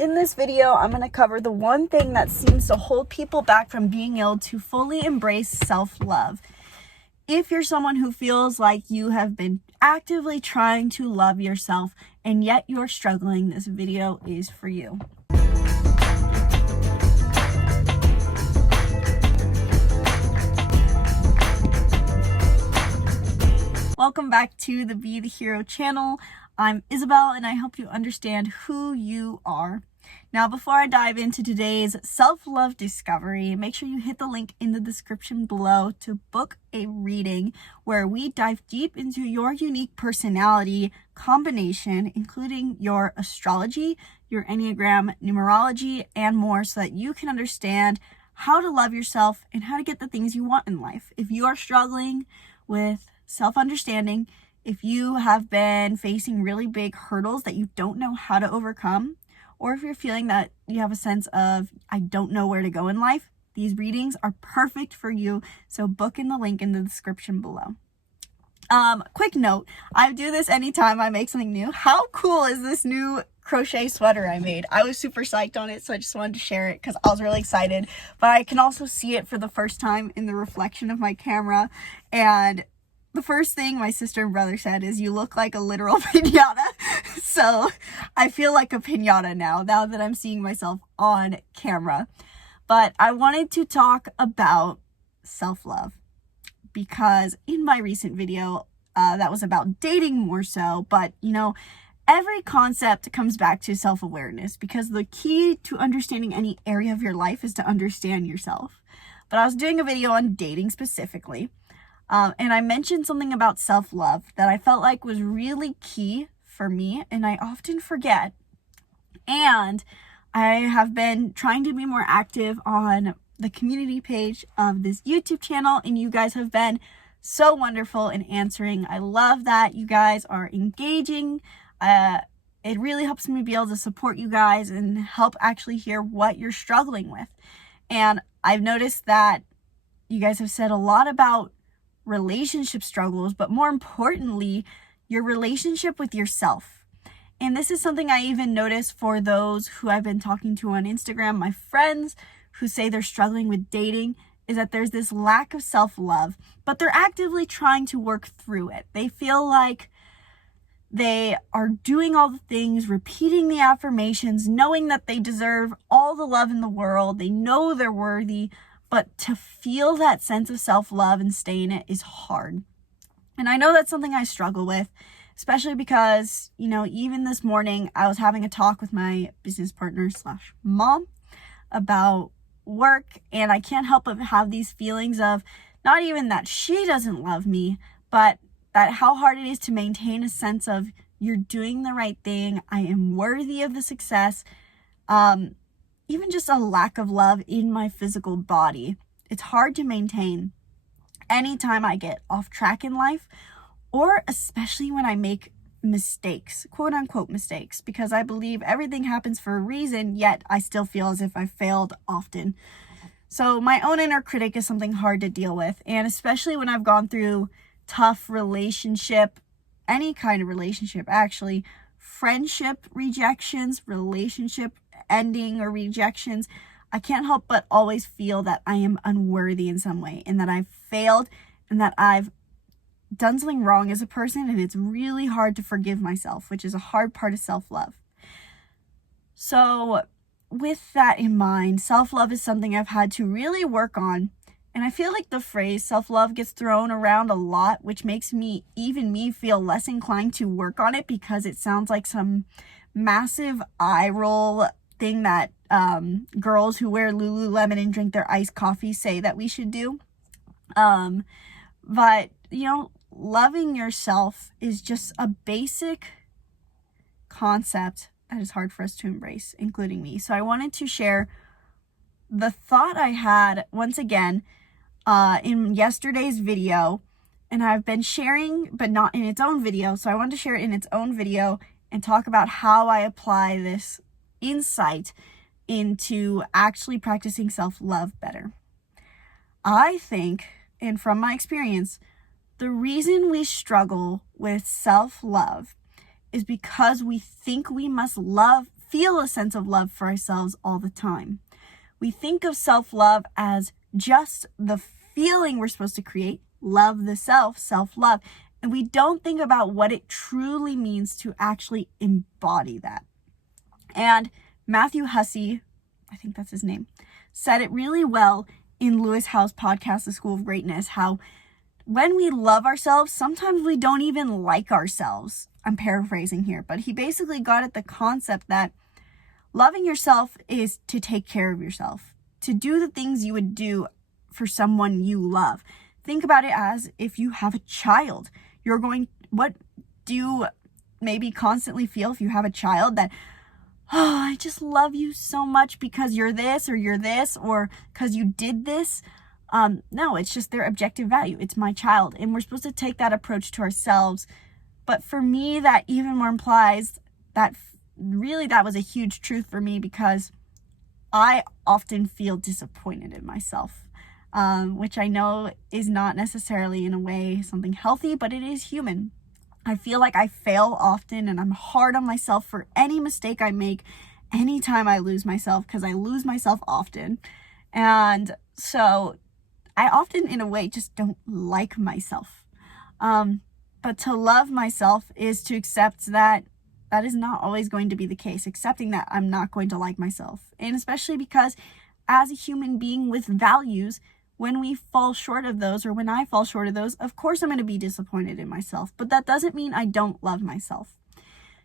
In this video, I'm going to cover the one thing that seems to hold people back from being able to fully embrace self-love. If you're someone who feels like you have been actively trying to love yourself and yet you're struggling, this video is for you. Welcome back to the Be the Hero channel. I'm Isabelle and I help you understand who you are. Now, before I dive into today's self-love discovery, make sure you hit the link in the description below to book a reading where we dive deep into your unique personality combination, including your astrology, your Enneagram numerology, and more, so that you can understand how to love yourself and how to get the things you want in life. If you are struggling with self-understanding, if you have been facing really big hurdles that you don't know how to overcome, or if you're feeling that you have a sense of, I don't know where to go in life, these readings are perfect for you. So book in the link in the description below. Quick note, I do this anytime I make something new. How cool is this new crochet sweater I made? I was super psyched on it, so I just wanted to share it because I was really excited. But I can also see it for the first time in the reflection of my camera. And the first thing my sister and brother said is, you look like a literal piñata. So I feel like a piñata now that I'm seeing myself on camera. But I wanted to talk about self-love because in my recent video, that was about dating more so. But, you know, every concept comes back to self-awareness, because the key to understanding any area of your life is to understand yourself. But I was doing a video on dating specifically. And I mentioned something about self-love that I felt like was really key for me, and I often forget. And I have been trying to be more active on the community page of this YouTube channel, and you guys have been so wonderful in answering. I love that you guys are engaging. It really helps me be able to support you guys and help actually hear what you're struggling with. And I've noticed that you guys have said a lot about relationship struggles, but more importantly, your relationship with yourself. And this is something I even notice for those who I've been talking to on Instagram, my friends who say they're struggling with dating, is that there's this lack of self-love, but they're actively trying to work through it. They feel like they are doing all the things, repeating the affirmations, knowing that they deserve all the love in the world. They know they're worthy, but to feel that sense of self-love and stay in it is hard. And I know that's something I struggle with, especially because, you know, even this morning I was having a talk with my business partner / mom about work, and I can't help but have these feelings of not even that she doesn't love me, but that how hard it is to maintain a sense of, you're doing the right thing, I am worthy of the success. Even just a lack of love in my physical body. It's hard to maintain anytime I get off track in life, or especially when I make mistakes, quote unquote mistakes, because I believe everything happens for a reason, yet I still feel as if I failed often. So my own inner critic is something hard to deal with, and especially when I've gone through tough relationship, any kind of relationship actually, friendship rejections, relationship ending or rejections, I can't help but always feel that I am unworthy in some way, and that I've failed, and that I've done something wrong as a person, and it's really hard to forgive myself, which is a hard part of self-love. So with that in mind, self-love is something I've had to really work on, and I feel like the phrase self-love gets thrown around a lot, which makes me feel less inclined to work on it, because it sounds like some massive eye roll thing that girls who wear Lululemon and drink their iced coffee say that we should do. But, you know, loving yourself is just a basic concept that is hard for us to embrace, including me. So I wanted to share the thought I had once again in yesterday's video, and I've been sharing, but not in its own video. So I wanted to share it in its own video and talk about how I apply this insight into actually practicing self-love better. I think, and from my experience, the reason we struggle with self-love is because we think we must love feel a sense of love for ourselves all the time. We think of self-love as just the feeling we're supposed to create, love the self-love, and we don't think about what it truly means to actually embody that. And Matthew Hussey, I think that's his name, said it really well in Lewis Howes' podcast, The School of Greatness, how when we love ourselves, sometimes we don't even like ourselves. I'm paraphrasing here, but he basically got at the concept that loving yourself is to take care of yourself, to do the things you would do for someone you love. Think about it as if you have a child. What do you maybe constantly feel if you have a child that, oh, I just love you so much because you're this or because you did this. No, it's just their objective value. It's my child. And we're supposed to take that approach to ourselves. But for me, that even more implies that really that was a huge truth for me, because I often feel disappointed in myself, which I know is not necessarily in a way something healthy, but it is human. I feel like I fail often, and I'm hard on myself for any mistake I make, anytime I lose myself, because I lose myself often. And so I often, in a way, just don't like myself. But to love myself is to accept that that is not always going to be the case, accepting that I'm not going to like myself. And especially because as a human being with values, when we fall short of those, or when I fall short of those, of course I'm going to be disappointed in myself. But that doesn't mean I don't love myself.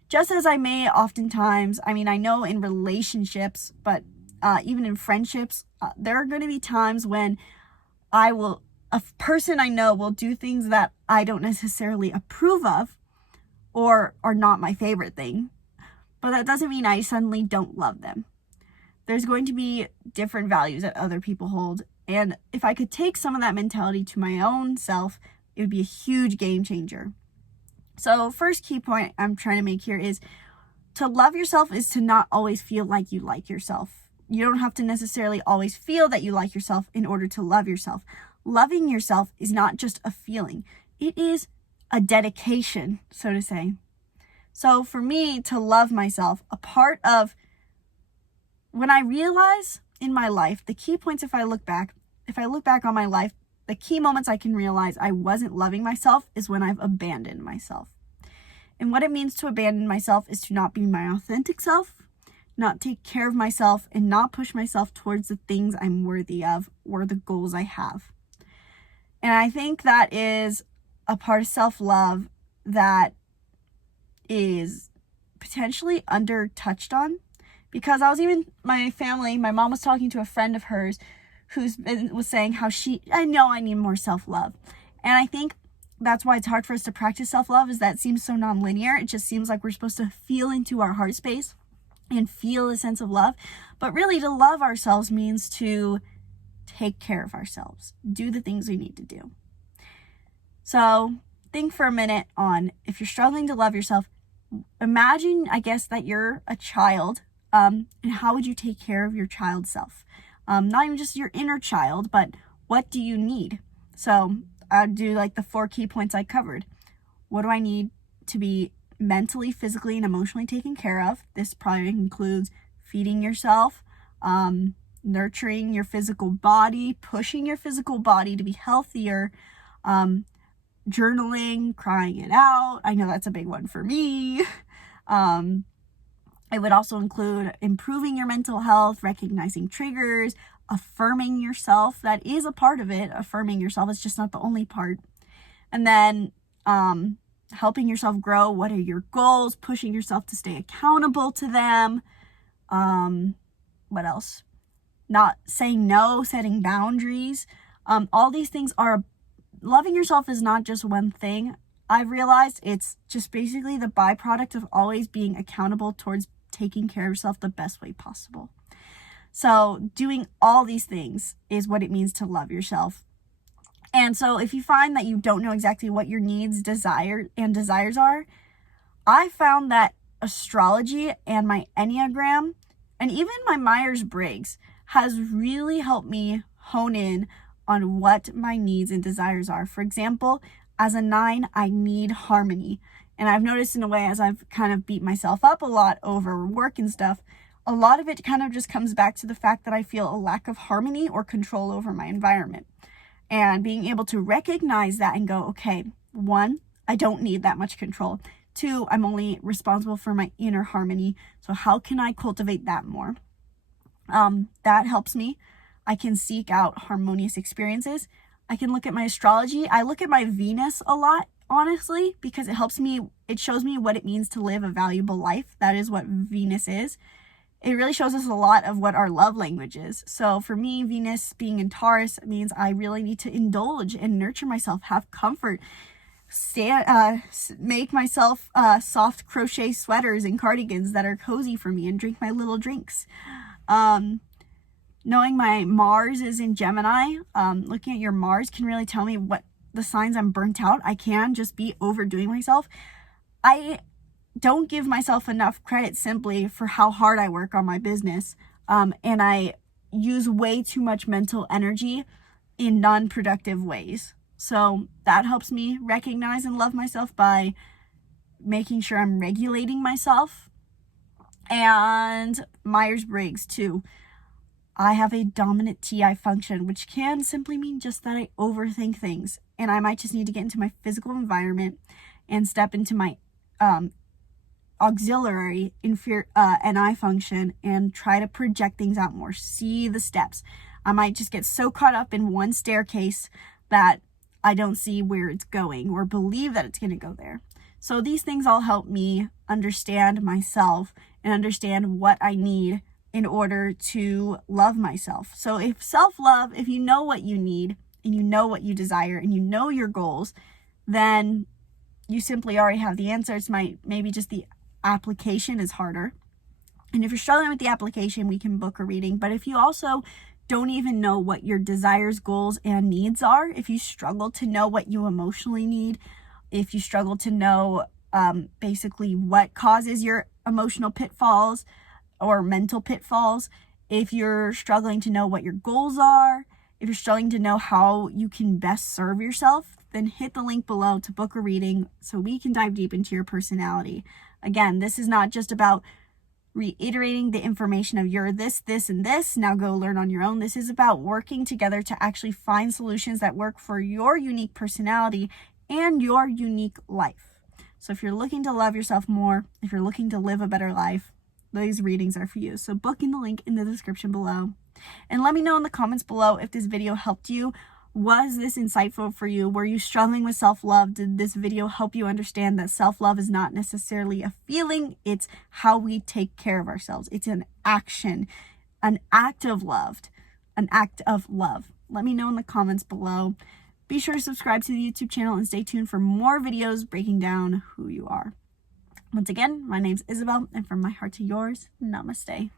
Just as I may oftentimes, I know in relationships, but even in friendships, there are going to be times when a person I know will do things that I don't necessarily approve of or are not my favorite thing. But that doesn't mean I suddenly don't love them. There's going to be different values that other people hold. And if I could take some of that mentality to my own self, it would be a huge game changer. So first key point I'm trying to make here is to love yourself is to not always feel like you like yourself. You don't have to necessarily always feel that you like yourself in order to love yourself. Loving yourself is not just a feeling. It is a dedication, so to say. So for me to love myself, a part of when I realize in my life, the key points, if I look back on my life, the key moments I can realize I wasn't loving myself is when I've abandoned myself. And what it means to abandon myself is to not be my authentic self, not take care of myself, and not push myself towards the things I'm worthy of or the goals I have. And I think that is a part of self-love that is potentially under touched on. Because my mom was talking to a friend of hers was saying how I know I need more self-love. And I think that's why it's hard for us to practice self-love, is that it seems so non-linear. It just seems like we're supposed to feel into our heart space and feel a sense of love. But really, to love ourselves means to take care of ourselves, do the things we need to do. So think for a minute on, if you're struggling to love yourself, imagine, I guess, that you're a child. And how would you take care of your child self? Not even just your inner child, but what do you need? So I'd do like the 4 key points I covered. What do I need to be mentally, physically, and emotionally taken care of? This probably includes feeding yourself, nurturing your physical body, pushing your physical body to be healthier, journaling, crying it out. I know that's a big one for me. It would also include improving your mental health, recognizing triggers, affirming yourself. That is a part of it. Affirming yourself is just not the only part. And then helping yourself grow. What are your goals? Pushing yourself to stay accountable to them. What else? Not saying no, setting boundaries. All these things are, loving yourself is not just one thing. I've realized it's just basically the byproduct of always being accountable towards taking care of yourself the best way possible. So doing all these things is what it means to love yourself. And so if you find that you don't know exactly what your needs, desires are, I found that astrology and my Enneagram and even my Myers-Briggs has really helped me hone in on what my needs and desires are. For example, as a 9, I need harmony. And I've noticed in a way, as I've kind of beat myself up a lot over work and stuff, a lot of it kind of just comes back to the fact that I feel a lack of harmony or control over my environment. And being able to recognize that and go, okay, 1, I don't need that much control. 2, I'm only responsible for my inner harmony. So how can I cultivate that more? That helps me. I can seek out harmonious experiences. I can look at my astrology. I look at my Venus a lot, honestly, because it helps me. It shows me what it means to live a valuable life. That is what Venus is. It really shows us a lot of what our love language is. So for me, Venus being in Taurus means I really need to indulge and nurture myself, have comfort, make myself soft crochet sweaters and cardigans that are cozy for me, and drink my little drinks. Knowing my Mars is in Gemini, looking at your Mars can really tell me what the signs I'm burnt out. I can just be overdoing myself. I don't give myself enough credit simply for how hard I work on my business. And I use way too much mental energy in non-productive ways. So that helps me recognize and love myself by making sure I'm regulating myself. And Myers-Briggs too. I have a dominant TI function, which can simply mean just that I overthink things. And I might just need to get into my physical environment and step into my auxiliary NI function and try to project things out more, see the steps. I might just get so caught up in one staircase that I don't see where it's going or believe that it's going to go there. So these things all help me understand myself and understand what I need in order to love myself. So if self-love, if you know what you need and you know what you desire and you know your goals, then you simply already have the answer. It's maybe just the application is harder. And if you're struggling with the application, we can book a reading. But if you also don't even know what your desires, goals, and needs are, if you struggle to know what you emotionally need, if you struggle to know basically what causes your emotional pitfalls or mental pitfalls, if you're struggling to know what your goals are, if you're struggling to know how you can best serve yourself, then hit the link below to book a reading so we can dive deep into your personality. Again, this is not just about reiterating the information of you're this, this, and this, now go learn on your own. This is about working together to actually find solutions that work for your unique personality and your unique life. So if you're looking to love yourself more, if you're looking to live a better life, these readings are for you. So book in the link in the description below. And let me know in the comments below if this video helped you. Was this insightful for you? Were you struggling with self-love? Did this video help you understand that self-love is not necessarily a feeling? It's how we take care of ourselves. It's an action, an act of love, an act of love. Let me know in the comments below. Be sure to subscribe to the YouTube channel and stay tuned for more videos breaking down who you are. Once again, my name's Isabelle, and from my heart to yours, namaste.